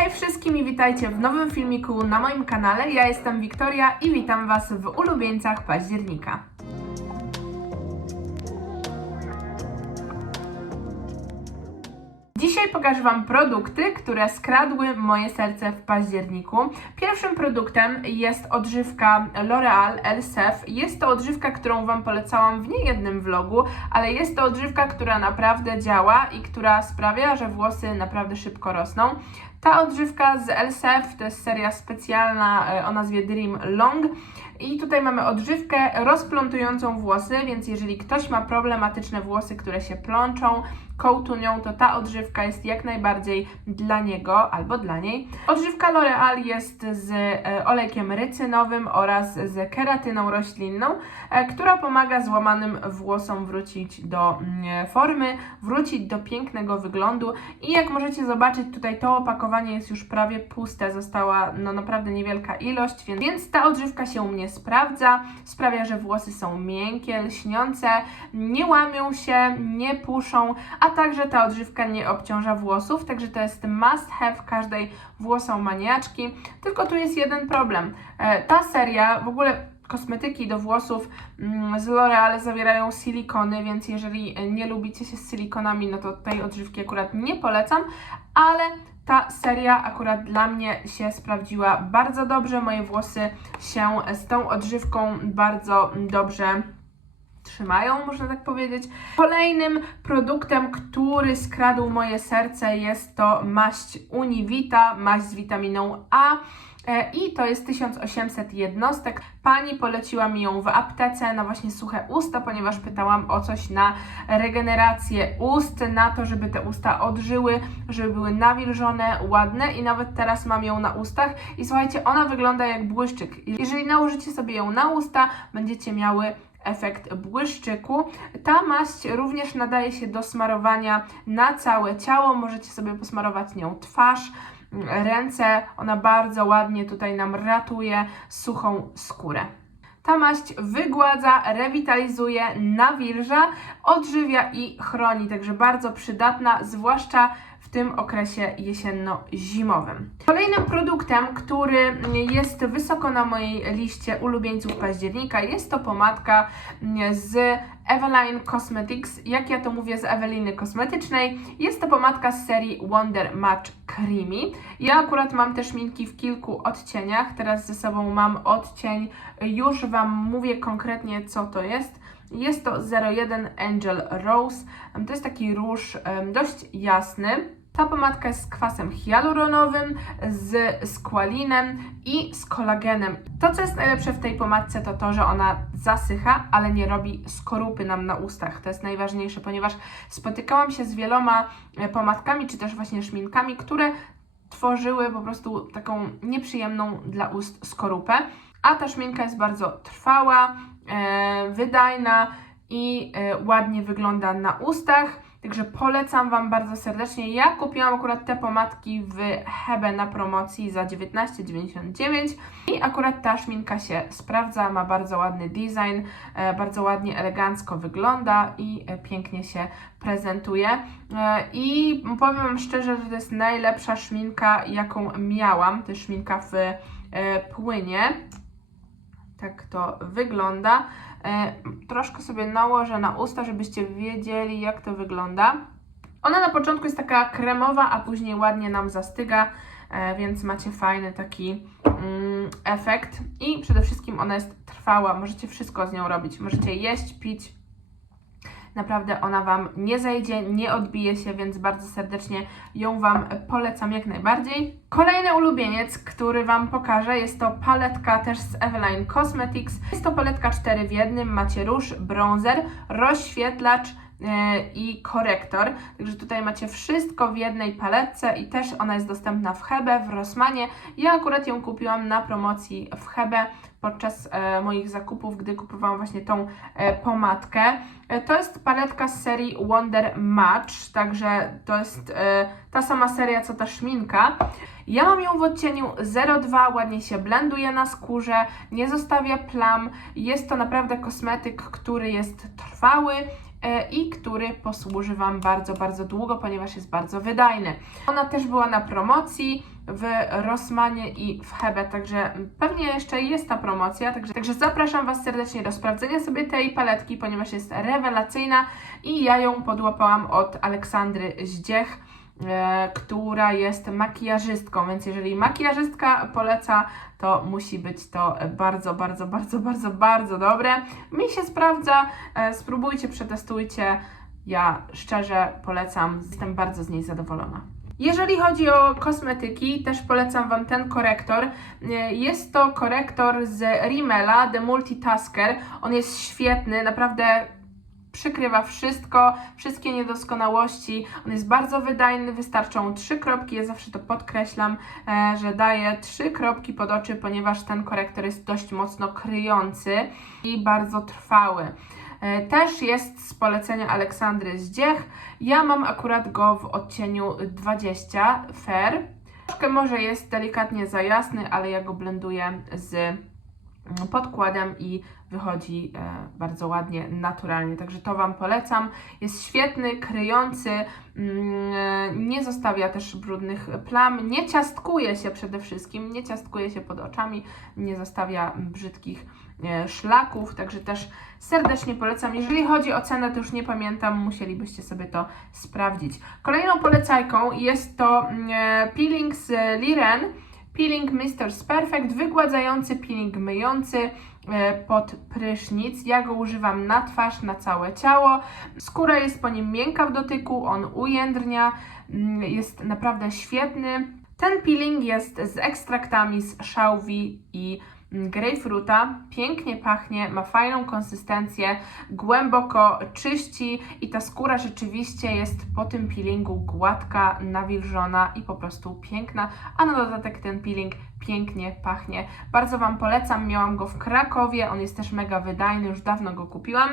Hej wszystkim i witajcie w nowym filmiku na moim kanale. Ja jestem Wiktoria i witam Was w ulubieńcach października. Pokażę Wam produkty, które skradły moje serce w październiku. Pierwszym produktem jest odżywka L'Oreal Elsef. Jest to odżywka, którą Wam polecałam w niejednym vlogu, ale jest to odżywka, która naprawdę działa i która sprawia, że włosy naprawdę szybko rosną. Ta odżywka z Elsef to jest seria specjalna e, o nazwie Dream Long. I tutaj mamy odżywkę rozplątującą włosy, więc jeżeli ktoś ma problematyczne włosy, które się plączą, kołtunią, to ta odżywka jest jak najbardziej dla niego albo dla niej. Odżywka L'Oreal jest z e, olejkiem rycynowym oraz z keratyną roślinną, e, która pomaga złamanym włosom wrócić do mm, formy, wrócić do pięknego wyglądu. I jak możecie zobaczyć, tutaj to opakowanie jest już prawie puste, została no naprawdę niewielka ilość, więc, więc ta odżywka się u mnie sprawdza, sprawia, że włosy są miękkie, lśniące, nie łamią się, nie puszą, a także ta odżywka nie obciąża włosów, także to jest must have każdej włosomaniaczki. Tylko tu jest jeden problem. E, Ta seria, w ogóle kosmetyki do włosów mm, z L'Oreal zawierają silikony, więc jeżeli nie lubicie się z silikonami, no to tej odżywki akurat nie polecam, ale ta seria akurat dla mnie się sprawdziła bardzo dobrze. Moje włosy się z tą odżywką bardzo dobrze trzymają, można tak powiedzieć. Kolejnym produktem, który skradł moje serce jest to maść Univita, maść z witaminą A. E, I to jest 1800 jednostek. Pani poleciła mi ją w aptece na właśnie suche usta, ponieważ pytałam o coś na regenerację ust, na to, żeby te usta odżyły, żeby były nawilżone, ładne i nawet teraz mam ją na ustach i słuchajcie, ona wygląda jak błyszczyk. Jeżeli nałożycie sobie ją na usta, będziecie miały efekt błyszczyku. Ta maść również nadaje się do smarowania na całe ciało. Możecie sobie posmarować nią twarz, ręce. Ona bardzo ładnie tutaj nam ratuje suchą skórę. Ta maść wygładza, rewitalizuje, nawilża, odżywia i chroni, także bardzo przydatna, zwłaszcza w tym okresie jesienno-zimowym. Kolejnym produktem, który jest wysoko na mojej liście ulubieńców października, jest to pomadka z Eveline Cosmetics. Jak ja to mówię z Eweliny Kosmetycznej, jest to pomadka z serii Wonder Match Creamy. Ja akurat mam te szminki w kilku odcieniach. Teraz ze sobą mam odcień, już Wam mówię konkretnie co to jest. Jest to 01 Angel Rose. To jest taki róż dość jasny. Ta pomadka jest z kwasem hialuronowym, z squalinem i z kolagenem. To, co jest najlepsze w tej pomadce, to to, że ona zasycha, ale nie robi skorupy nam na ustach. To jest najważniejsze, ponieważ spotykałam się z wieloma e, pomadkami, czy też właśnie szminkami, które tworzyły po prostu taką nieprzyjemną dla ust skorupę. A ta szminka jest bardzo trwała, wydajna i e, ładnie wygląda na ustach. Także polecam Wam bardzo serdecznie. Ja kupiłam akurat te pomadki w Hebe na promocji za 19,99 i akurat ta szminka się sprawdza, ma bardzo ładny design, e, bardzo ładnie, elegancko wygląda i e, pięknie się prezentuje. E, I powiem Wam szczerze, że to jest najlepsza szminka, jaką miałam. To jest szminka w e, płynie. Tak to wygląda. E, troszkę sobie nałożę na usta, żebyście wiedzieli, jak to wygląda. Ona na początku jest taka kremowa, a później ładnie nam zastyga, e, więc macie fajny taki mm, efekt. I przede wszystkim ona jest trwała, możecie wszystko z nią robić. Możecie jeść, pić, Naprawdę ona Wam nie zejdzie, nie odbije się, więc bardzo serdecznie ją Wam polecam jak najbardziej. Kolejny ulubieniec, który Wam pokażę, jest to paletka też z Eveline Cosmetics. Jest to paletka 4 w jednym, macie róż, bronzer, rozświetlacz, e, i korektor. Także tutaj macie wszystko w jednej paletce i też ona jest dostępna w Hebe, w Rossmanie. Ja akurat ją kupiłam na promocji w Hebe podczas e, moich zakupów, gdy kupowałam właśnie tą e, pomadkę. E, to jest paletka z serii Wonder Match, także to jest ta sama seria co ta szminka. Ja mam ją w odcieniu 02, ładnie się blenduje na skórze, nie zostawia plam. Jest to naprawdę kosmetyk, który jest trwały i który posłuży Wam bardzo, bardzo długo, ponieważ jest bardzo wydajny. Ona też była na promocji w Rossmanie i w Hebe, także pewnie jeszcze jest ta promocja, także, także zapraszam Was serdecznie do sprawdzenia sobie tej paletki, ponieważ jest rewelacyjna i ja ją podłapałam od Aleksandry Zdziech e, która jest makijażystką, więc jeżeli makijażystka poleca, to musi być to bardzo, bardzo, bardzo, bardzo, bardzo dobre. Mi się sprawdza, e, spróbujcie, przetestujcie. Ja szczerze polecam, jestem bardzo z niej zadowolona. Jeżeli chodzi o kosmetyki, też polecam Wam ten korektor. E, Jest to korektor z Rimmela, The Multitasker. On jest świetny, naprawdę przykrywa wszystko, wszystkie niedoskonałości. On jest bardzo wydajny, wystarczą trzy kropki. Ja zawsze to podkreślam, e, że daję trzy kropki pod oczy, ponieważ ten korektor jest dość mocno kryjący i bardzo trwały. E, Też jest z polecenia Aleksandry Zdziech. Ja mam akurat go w odcieniu 20 Fair. Troszkę może jest delikatnie za jasny, ale ja go blenduję z podkładem i wychodzi e, bardzo ładnie, naturalnie. Także to Wam polecam. Jest świetny, kryjący, mm, e, nie zostawia też brudnych plam, nie ciastkuje się przede wszystkim, nie ciastkuje się pod oczami, nie zostawia brzydkich e, szlaków, także też serdecznie polecam. Jeżeli chodzi o cenę, to już nie pamiętam, musielibyście sobie to sprawdzić. Kolejną polecajką jest to mm, peeling z Liren, peeling Mr. Perfect, wygładzający peeling myjący e, pod prysznic. Ja go używam na twarz, na całe ciało. Skóra jest po nim miękka w dotyku, on ujędrnia, mm, jest naprawdę świetny. Ten peeling jest z ekstraktami z szałwi i grejpfruta. Pięknie pachnie, ma fajną konsystencję, głęboko czyści i ta skóra rzeczywiście jest po tym peelingu gładka, nawilżona i po prostu piękna, a na dodatek ten peeling pięknie pachnie. Bardzo Wam polecam, miałam go w Krakowie, on jest też mega wydajny, już dawno go kupiłam.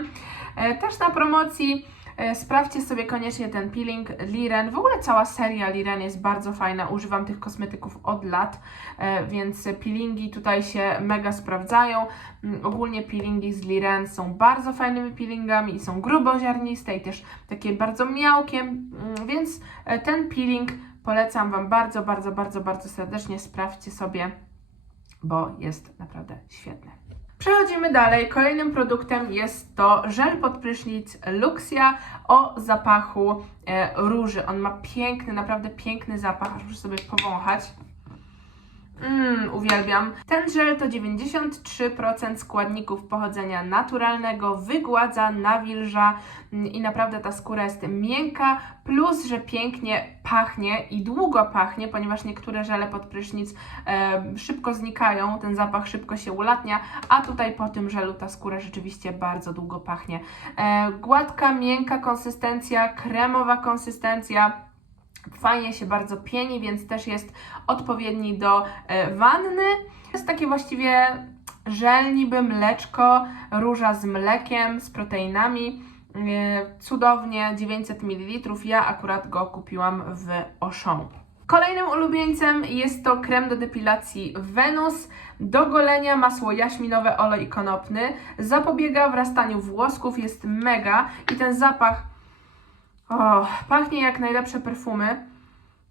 E, Też na promocji Sprawdźcie sobie koniecznie ten peeling Liren. W ogóle cała seria Liren jest bardzo fajna. Używam tych kosmetyków od lat, e, więc peelingi tutaj się mega sprawdzają. Mm, Ogólnie peelingi z Liren są bardzo fajnymi peelingami i są gruboziarniste i też takie bardzo miałkiem, mm, więc e, ten peeling polecam Wam bardzo, bardzo, bardzo, bardzo serdecznie. Sprawdźcie sobie, bo jest naprawdę świetny. Przechodzimy dalej. Kolejnym produktem jest to żel pod prysznic Luxia o zapachu e, róży. On ma piękny, naprawdę piękny zapach, muszę sobie powąchać. Mmm, uwielbiam. Ten żel to 93% składników pochodzenia naturalnego, wygładza, nawilża mm, i naprawdę ta skóra jest miękka, plus, że pięknie pachnie i długo pachnie, ponieważ niektóre żele pod prysznic e, szybko znikają, ten zapach szybko się ulatnia, a tutaj po tym żelu ta skóra rzeczywiście bardzo długo pachnie. E, gładka, miękka konsystencja, kremowa konsystencja. Fajnie się bardzo pieni, więc też jest odpowiedni do e, wanny. Jest takie właściwie żel niby mleczko, róża z mlekiem, z proteinami. E, Cudownie, 900 ml. Ja akurat go kupiłam w Auchan. Kolejnym ulubieńcem jest to krem do depilacji Venus. Do golenia masło jaśminowe, olej konopny. Zapobiega wrastaniu włosków, jest mega i ten zapach o, pachnie jak najlepsze perfumy.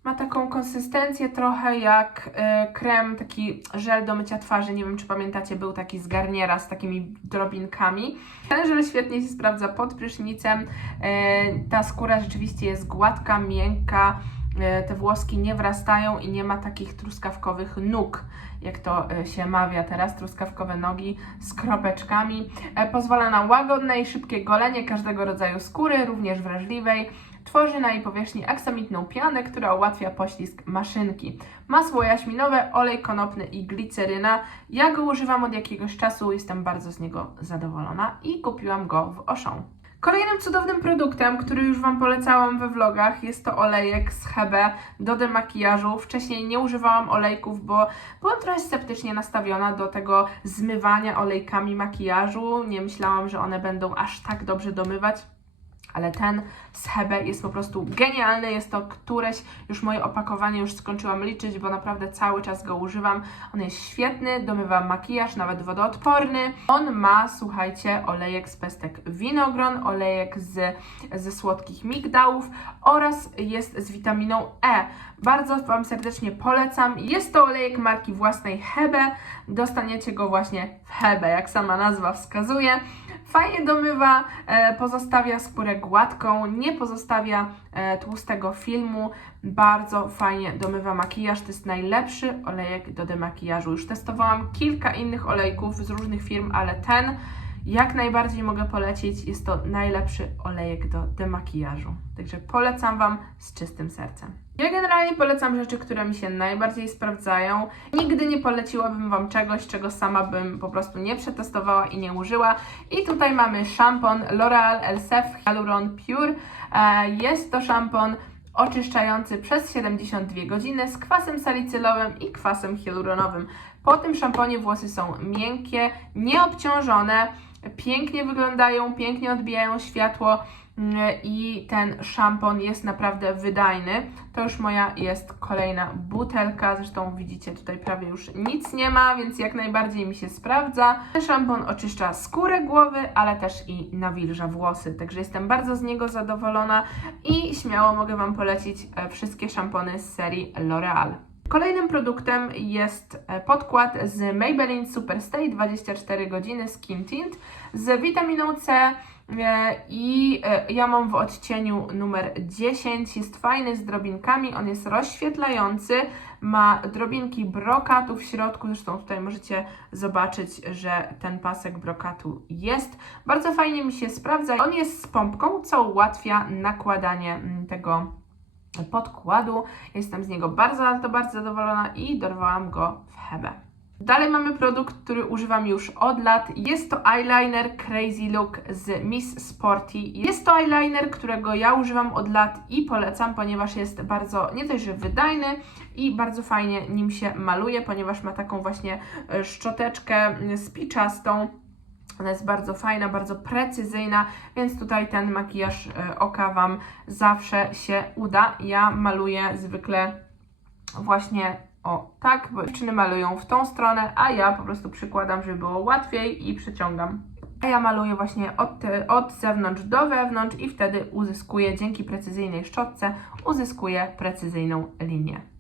Ma taką konsystencję trochę jak e, krem, taki żel do mycia twarzy. Nie wiem, czy pamiętacie, był taki z Garniera z takimi drobinkami. Ten żel świetnie się sprawdza pod prysznicem. E, ta skóra rzeczywiście jest gładka, miękka. E, te włoski nie wrastają i nie ma takich truskawkowych nóg, jak to e, się mawia teraz, truskawkowe nogi z kropeczkami. E, Pozwala na łagodne i szybkie golenie każdego rodzaju skóry, również wrażliwej. Tworzy na jej powierzchni aksamitną pianę, która ułatwia poślizg maszynki. Masło jaśminowe, olej konopny i gliceryna. Ja go używam od jakiegoś czasu, jestem bardzo z niego zadowolona i kupiłam go w Auchan. Kolejnym cudownym produktem, który już Wam polecałam we vlogach, jest to olejek z Hebe do demakijażu. Wcześniej nie używałam olejków, bo byłam trochę sceptycznie nastawiona do tego zmywania olejkami makijażu. Nie myślałam, że one będą aż tak dobrze domywać ale ten z Hebe jest po prostu genialny. Jest to któreś, już moje opakowanie już skończyłam liczyć, bo naprawdę cały czas go używam. On jest świetny, domywa makijaż, nawet wodoodporny. On ma, słuchajcie, olejek z pestek winogron, olejek z, ze słodkich migdałów oraz jest z witaminą E. Bardzo Wam serdecznie polecam. Jest to olejek marki własnej Hebe. Dostaniecie go właśnie w Hebe, jak sama nazwa wskazuje. Fajnie domywa, e, pozostawia skórę gładką, nie pozostawia e, tłustego filmu. Bardzo fajnie domywa makijaż. To jest najlepszy olejek do demakijażu. Już testowałam kilka innych olejków z różnych firm, ale ten jak najbardziej mogę polecić. Jest to najlepszy olejek do demakijażu. Także polecam Wam z czystym sercem. Ja generalnie polecam rzeczy, które mi się najbardziej sprawdzają. Nigdy nie poleciłabym Wam czegoś, czego sama bym po prostu nie przetestowała i nie użyła. I tutaj mamy szampon L'Oreal Elsef Hyaluron Pure. E, Jest to szampon oczyszczający przez 72 godziny z kwasem salicylowym i kwasem hialuronowym. Po tym szamponie włosy są miękkie, nieobciążone, pięknie wyglądają, pięknie odbijają światło mm, i ten szampon jest naprawdę wydajny. To już moja jest kolejna butelka, zresztą widzicie tutaj prawie już nic nie ma, więc jak najbardziej mi się sprawdza. Ten szampon oczyszcza skórę głowy, ale też i nawilża włosy, także jestem bardzo z niego zadowolona i śmiało mogę Wam polecić e, wszystkie szampony z serii L'Oreal. Kolejnym produktem jest e, podkład z Maybelline Superstay 24 godziny Skin Tint z witaminą C e, i e, ja mam w odcieniu numer 10. Jest fajny z drobinkami, on jest rozświetlający, ma drobinki brokatu w środku, zresztą tutaj możecie zobaczyć, że ten pasek brokatu jest. Bardzo fajnie mi się sprawdza. On jest z pompką, co ułatwia nakładanie mm, tego podkładu. Jestem z niego bardzo, ale to bardzo zadowolona i dorwałam go w Hebe. Dalej mamy produkt, który używam już od lat. Jest to eyeliner Crazy Look z Miss Sporty. Jest to eyeliner, którego ja używam od lat i polecam, ponieważ jest bardzo, nie dość, że wydajny i bardzo fajnie nim się maluje, ponieważ ma taką właśnie e, szczoteczkę spiczastą. Ona jest bardzo fajna, bardzo precyzyjna, więc tutaj ten makijaż e, oka Wam zawsze się uda. Ja maluję zwykle właśnie o tak, bo dziewczyny malują w tą stronę, a ja po prostu przykładam, żeby było łatwiej i przyciągam. A ja maluję właśnie od, od zewnątrz do wewnątrz i wtedy uzyskuję, dzięki precyzyjnej szczotce, uzyskuję precyzyjną linię.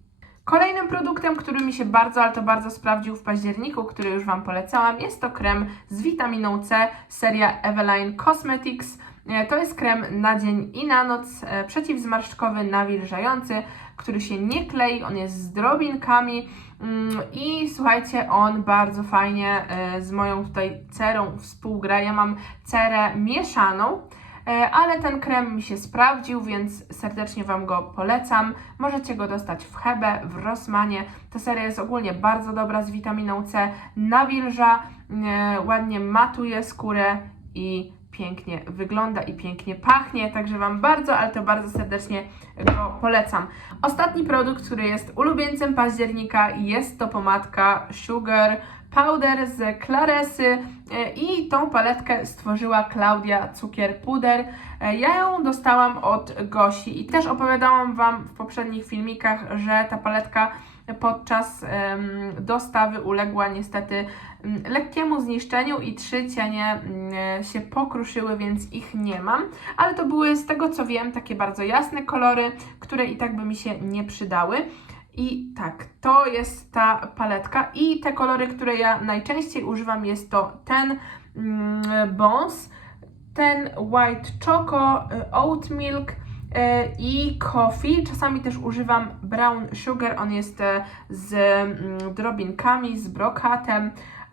Kolejnym produktem, który mi się bardzo, ale to bardzo sprawdził w październiku, który już Wam polecałam, jest to krem z witaminą C, seria Eveline Cosmetics. E, To jest krem na dzień i na noc, e, przeciwzmarszczkowy, nawilżający, który się nie klei, on jest z drobinkami mm, i słuchajcie, on bardzo fajnie e, z moją tutaj cerą współgra. Ja mam cerę mieszaną, ale ten krem mi się sprawdził, więc serdecznie Wam go polecam. Możecie go dostać w Hebe, w Rossmanie. Ta seria jest ogólnie bardzo dobra z witaminą C, nawilża, e, ładnie matuje skórę i pięknie wygląda i pięknie pachnie, także Wam bardzo, ale to bardzo serdecznie go polecam. Ostatni produkt, który jest ulubieńcem października jest to pomadka Sugar Powder z Claresy e, i tą paletkę stworzyła Klaudia Cukier Puder. E, Ja ją dostałam od Gosi i też opowiadałam Wam w poprzednich filmikach, że ta paletka podczas dostawy uległa niestety mm, lekkiemu zniszczeniu i trzy cienie mm, się pokruszyły, więc ich nie mam. Ale to były z tego co wiem takie bardzo jasne kolory, które i tak by mi się nie przydały. I tak, to jest ta paletka i te kolory, które ja najczęściej używam jest to ten mm, ten White Choco, y, Oat Milk y, i Coffee. Czasami też używam Brown Sugar, on jest e, z mm, drobinkami, z brokatem,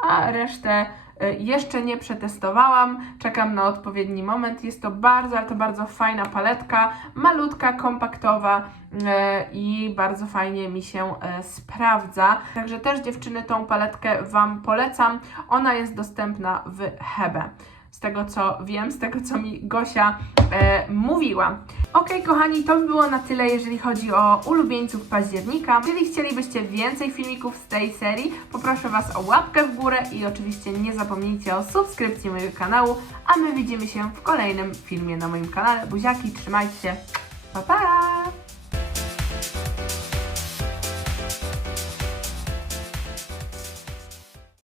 a resztę y, jeszcze nie przetestowałam. Czekam na odpowiedni moment. Jest to bardzo, ale to bardzo fajna paletka, malutka, kompaktowa e, i bardzo fajnie mi się e, sprawdza. Także też dziewczyny tą paletkę Wam polecam. Ona jest dostępna w Hebe. Z tego co wiem, z tego co mi Gosia e, mówiła. Ok, kochani, to by było na tyle, jeżeli chodzi o ulubieńców października. Jeżeli chcielibyście więcej filmików z tej serii, poproszę Was o łapkę w górę i oczywiście nie zapomnijcie o subskrypcji mojego kanału, a my widzimy się w kolejnym filmie na moim kanale. Buziaki, trzymajcie się, pa pa!